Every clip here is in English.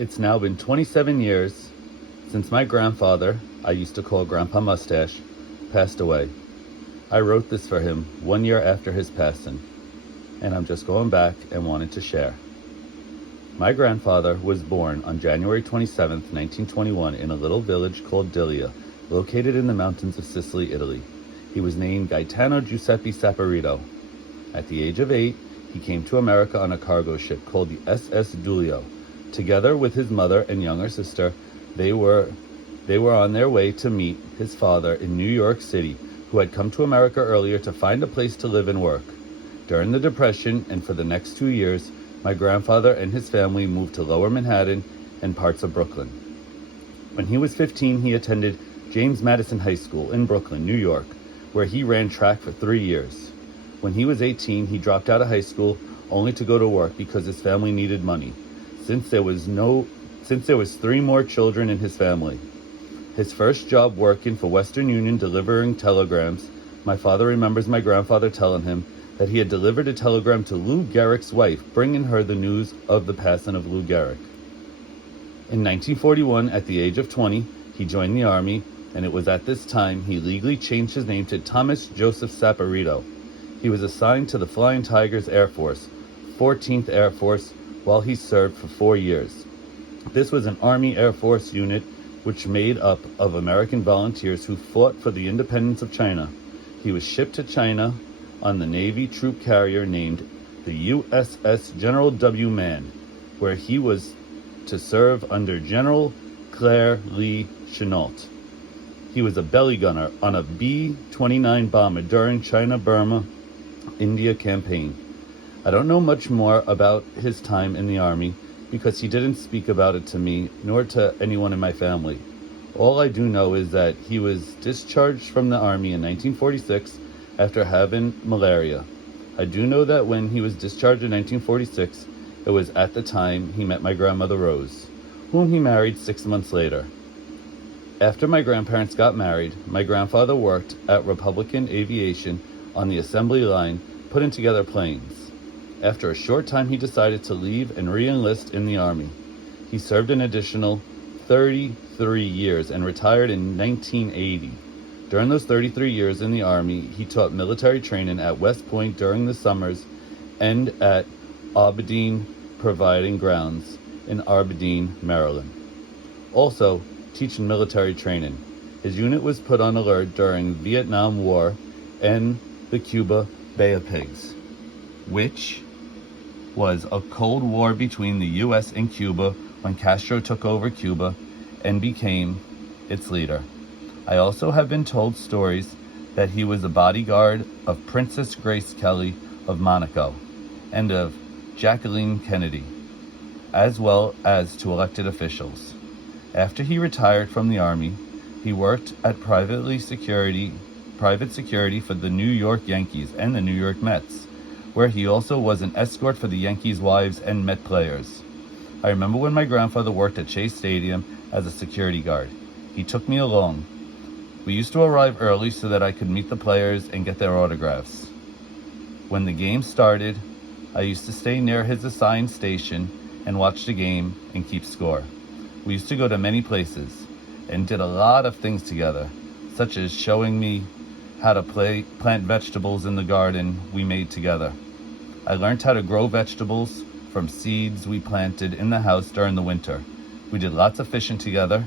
It's now been 27 years since my grandfather, I used to call Grandpa Mustache, passed away. I wrote this for him 1 year after his passing, and I'm just going back and wanted to share. My grandfather was born on January 27th, 1921 in a little village called Dilia, located in the mountains of Sicily, Italy. He was named Gaetano Giuseppe Saporito. At the age of 8, he came to America on a cargo ship called the SS Giulio. Together with his mother and younger sister, they were on their way to meet his father in New York City, who had come to America earlier to find a place to live and work. During the Depression and for the next 2 years, my grandfather and his family moved to Lower Manhattan and parts of Brooklyn. When he was 15, he attended James Madison High School in Brooklyn, New York, where he ran track for 3 years. When he was 18, he dropped out of high school only to go to work because his family needed money, since there was 3 more children in his family. His first job working for Western Union delivering telegrams, my father remembers my grandfather telling him that he had delivered a telegram to Lou Gehrig's wife, bringing her the news of the passing of Lou Gehrig. In 1941, at the age of 20, he joined the Army, and it was at this time he legally changed his name to Thomas Joseph Saporito. He was assigned to the Flying Tigers Air Force, 14th Air Force, while he served for 4 years. This was an Army Air Force unit which made up of American volunteers who fought for the independence of China. He was shipped to China on the Navy troop carrier named the USS General W. Mann, where he was to serve under General Claire Lee Chennault. He was a belly gunner on a B-29 bomber during China-Burma India campaign. I don't know much more about his time in the Army because he didn't speak about it to me nor to anyone in my family. All I do know is that he was discharged from the Army in 1946 after having malaria. I do know that when he was discharged in 1946, it was at the time he met my grandmother Rose, whom he married 6 months later. After my grandparents got married, my grandfather worked at Republican Aviation on the assembly line, putting together planes. After a short time, he decided to leave and re-enlist in the Army. He served an additional 33 years and retired in 1980. During those 33 years in the Army, he taught military training at West Point during the summers and at Aberdeen Providing Grounds in Aberdeen, Maryland. Also, teaching military training. His unit was put on alert during the Vietnam War and the Cuba Bay of Pigs, which was a Cold War between the U.S. and Cuba when Castro took over Cuba and became its leader. I also have been told stories that he was a bodyguard of Princess Grace Kelly of Monaco and of Jacqueline Kennedy, as well as to elected officials. After he retired from the Army, he worked at private security for the New York Yankees and the New York Mets, where he also was an escort for the Yankees' wives and Met players. I remember when my grandfather worked at Chase Stadium as a security guard. He took me along. We used to arrive early so that I could meet the players and get their autographs. When the game started, I used to stay near his assigned station and watch the game and keep score. We used to go to many places and did a lot of things together, such as showing me how to plant vegetables in the garden we made together. I learned how to grow vegetables from seeds we planted in the house during the winter. We did lots of fishing together,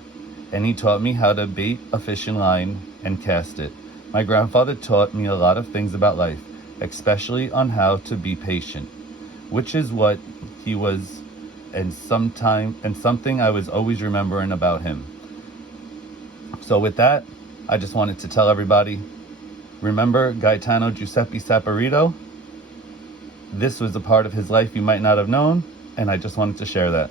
and he taught me how to bait a fishing line and cast it. My grandfather taught me a lot of things about life, especially on how to be patient, which is what he was and something I was always remembering about him. So with that, I just wanted to tell everybody, remember Gaetano Giuseppe Saporito? This was a part of his life you might not have known, and I just wanted to share that.